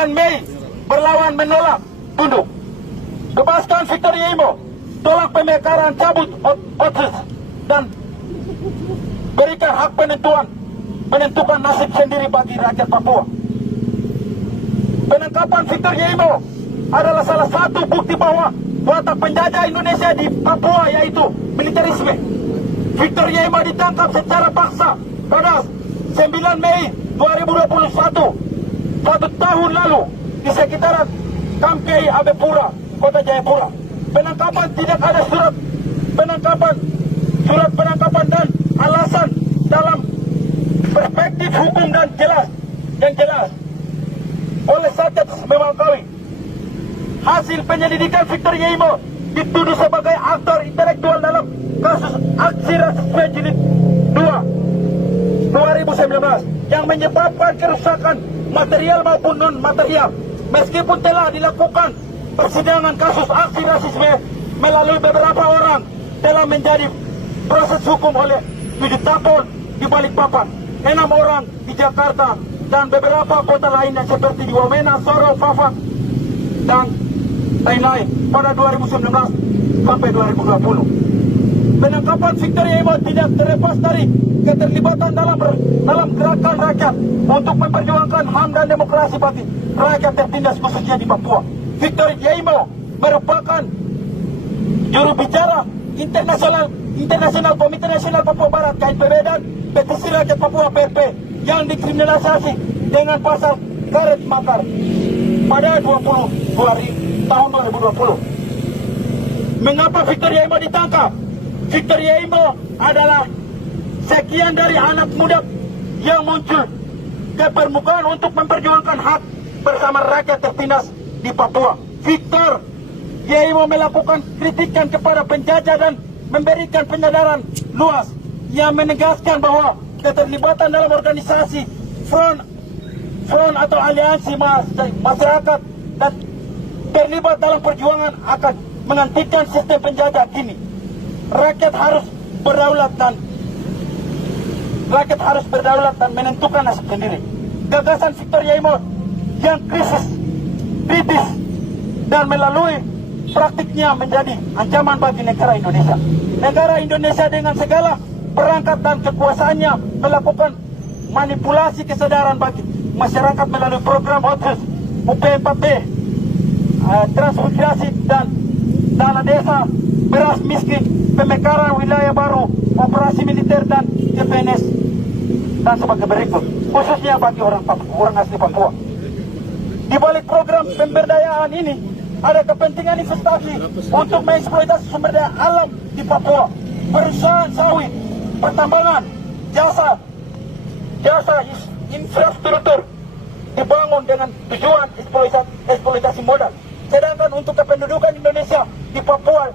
bulan Mei berlawan menolak tunduk. Bebaskan Victor Yemo, tolak pemekaran, cabut otsus, dan berikan hak menentukan nasib sendiri bagi rakyat Papua. Penangkapan Victor Yemo adalah salah satu bukti bahwa watak penjajah Indonesia di Papua yaitu militerisme. Victor Yemo ditangkap secara paksa pada 9 Mei 2021, 1 tahun lalu, di sekitaran Kamkei Abepura, Kota Jayapura. Penangkapan tidak ada surat penangkapan dan alasan dalam perspektif hukum dan jelas oleh Satgas Mewangkawi. Hasil penyelidikan Victor Yemo dituduh sebagai aktor intelektual dalam kasus aksi rasisme jilid 2 2019 yang menyebabkan kerusakan material maupun non material. Meskipun telah dilakukan persidangan kasus aksi rasisme melalui beberapa orang, telah menjadi proses hukum oleh 7 tahun di Balikpapan, 6 orang di Jakarta, dan beberapa kota lainnya seperti di Wamena, Sorong, Fafak, dan lain-lain pada 2019 sampai 2020. Penangkapan Victor Yemo tidak terlepas dari keterlibatan dalam gerakan rakyat untuk memperjuangkan HAM dan demokrasi bagi rakyat tertindas khususnya di Papua. Victor Yemo merupakan juru bicara internasional Komite Nasional Papua Barat KNPB dan Petisi Rakyat Papua PRP yang dikriminalisasi dengan pasal karet makar pada 20 tahun 2020. Mengapa Victor Yemo ditangkap? Victor Yemo adalah sekian dari anak muda yang muncul ke permukaan untuk memperjuangkan hak bersama rakyat tertindas di Papua. Victor Yemo melakukan kritikan kepada penjajah dan memberikan penyadaran luas yang menegaskan bahwa keterlibatan dalam organisasi front atau aliansi masyarakat dan terlibat dalam perjuangan akan menghentikan sistem penjajah kini. Rakyat harus berdaulat dan menentukan nasib sendiri. Gagasan Victor Yemo yang kritis dan melalui praktiknya menjadi ancaman bagi negara Indonesia. Negara Indonesia dengan segala perangkat dan kekuasaannya melakukan manipulasi kesadaran bagi masyarakat melalui program OTS, UP4B, transmigrasi dan dana desa, beras miskin, pemekaran wilayah baru, operasi militer dan CPNS dan sebagai berikut, khususnya bagi orang asli Papua. Di balik program pemberdayaan ini ada kepentingan investasi untuk mengeksploitasi sumber daya alam di Papua. Perusahaan sawit, pertambangan, jasa infrastruktur dibangun dengan tujuan eksploitasi modal. Sedangkan untuk kependudukan Indonesia di Papua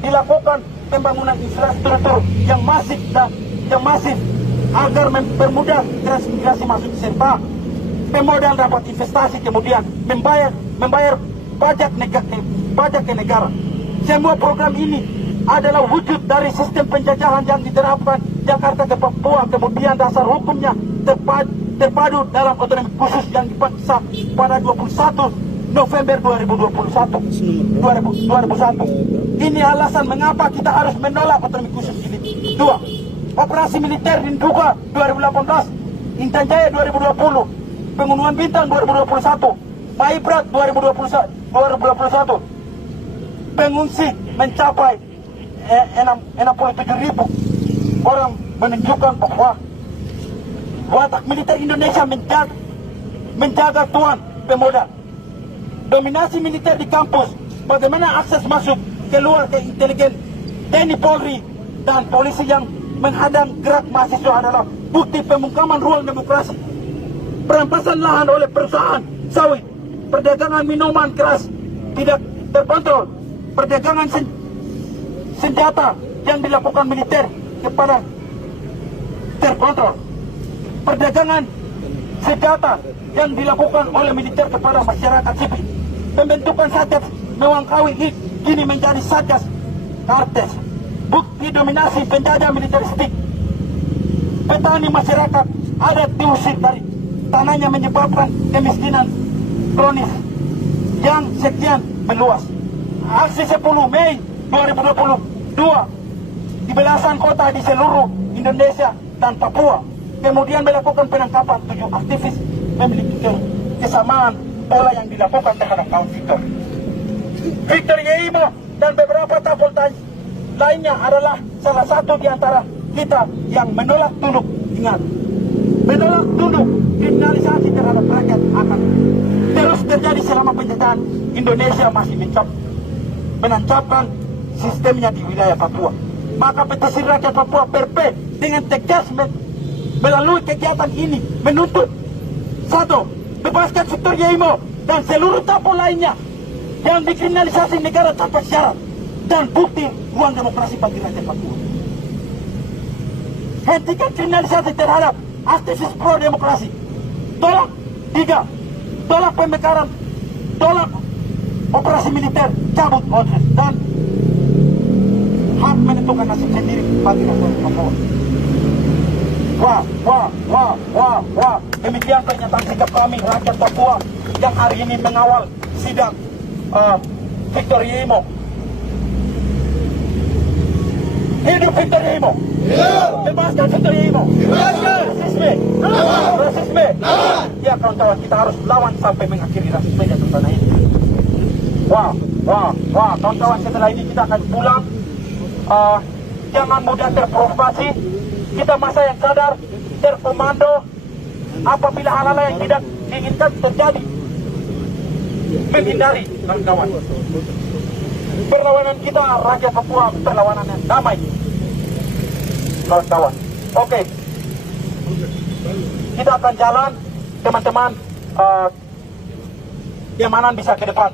dilakukan pembangunan infrastruktur yang masif agar mempermudah transmigrasi masuk serta pemodal dapat investasi kemudian membayar pajak ke negara. Semua program ini adalah wujud dari sistem penjajahan yang diterapkan Jakarta ke Papua, kemudian dasar hukumnya terpadu dalam otonomi khusus yang dipaksa pada 21 November 2001. Ini alasan mengapa kita harus menolak otonomi khusus ini. 2. Operasi militer di Nduga 2018, Intan Jaya 2020, Pengunduhan Bintang 2021, Maibrat 2021. Pengungsi mencapai 67.000 orang, menunjukkan bahwa watak militer Indonesia menjaga tuan pemodal. Dominasi militer di kampus, bagaimana akses masuk keluar ke intelijen TNI Polri dan polisi yang menghadang gerak mahasiswa adalah bukti pemungkaman ruang demokrasi. Perampasan lahan oleh perusahaan sawit, perdagangan minuman keras tidak terkontrol, perdagangan senjata yang dilakukan militer kepada terkontrol, perdagangan senjata yang dilakukan oleh militer kepada masyarakat sipil. Pembentukan Satgas Mewangkawi kini menjadi Satgas Kartes, bukti dominasi penjajah militeristik. Petani masyarakat adat diusir dari tanahnya menyebabkan kemiskinan kronis yang sekian meluas. Aksi 10 Mei 2022 di belasan kota di seluruh Indonesia dan Papua, kemudian melakukan penangkapan 7 aktivis memiliki kesamaan pola yang dilakukan terhadap kaum Victor Yeimo dan beberapa tapol lainnya adalah salah satu di antara kita yang menolak tunduk. Ingat, menolak tunduk kriminalisasi terhadap rakyat akan terus terjadi selama penjajahan Indonesia masih menancapkan sistemnya di wilayah Papua. Maka petisi rakyat Papua PRP dengan tegas melalui kegiatan ini menuntut: 1. Bebaskan Victor Yeimo dan seluruh tapol lainnya yang dikriminalisasi negara tanpa syarat dan bukti ruang demokrasi bagi rakyat Papua. Hentikan kriminalisasi terhadap aktivis pro demokrasi. Tolak 3. Tolak pemekaran, tolak operasi militer, cabut ODRES, dan hak menentukan nasib sendiri bagi rakyat Papua. Wah. Demikian pernyataan sikap kami rakyat Papua yang hari ini mengawal sidang Victor Yeimo. Hidup Victor Yeimo. Bebaskan Victor Yeimo. Rasisme. Ya kawan-kawan, kita harus lawan sampai mengakhiri rasisme di tanah ini. Wah, kawan-kawan, setelah ini kita akan pulang. Jangan mudah terprovokasi. Kita masa yang sadar, terkomando apabila hal-hal yang tidak diinginkan terjadi. Menghindari, kawan-kawan. Perlawanan kita rakyat Papua, perlawanan yang damai, kawan-kawan. Oke, kita akan jalan, teman-teman. Yang mana bisa ke depan?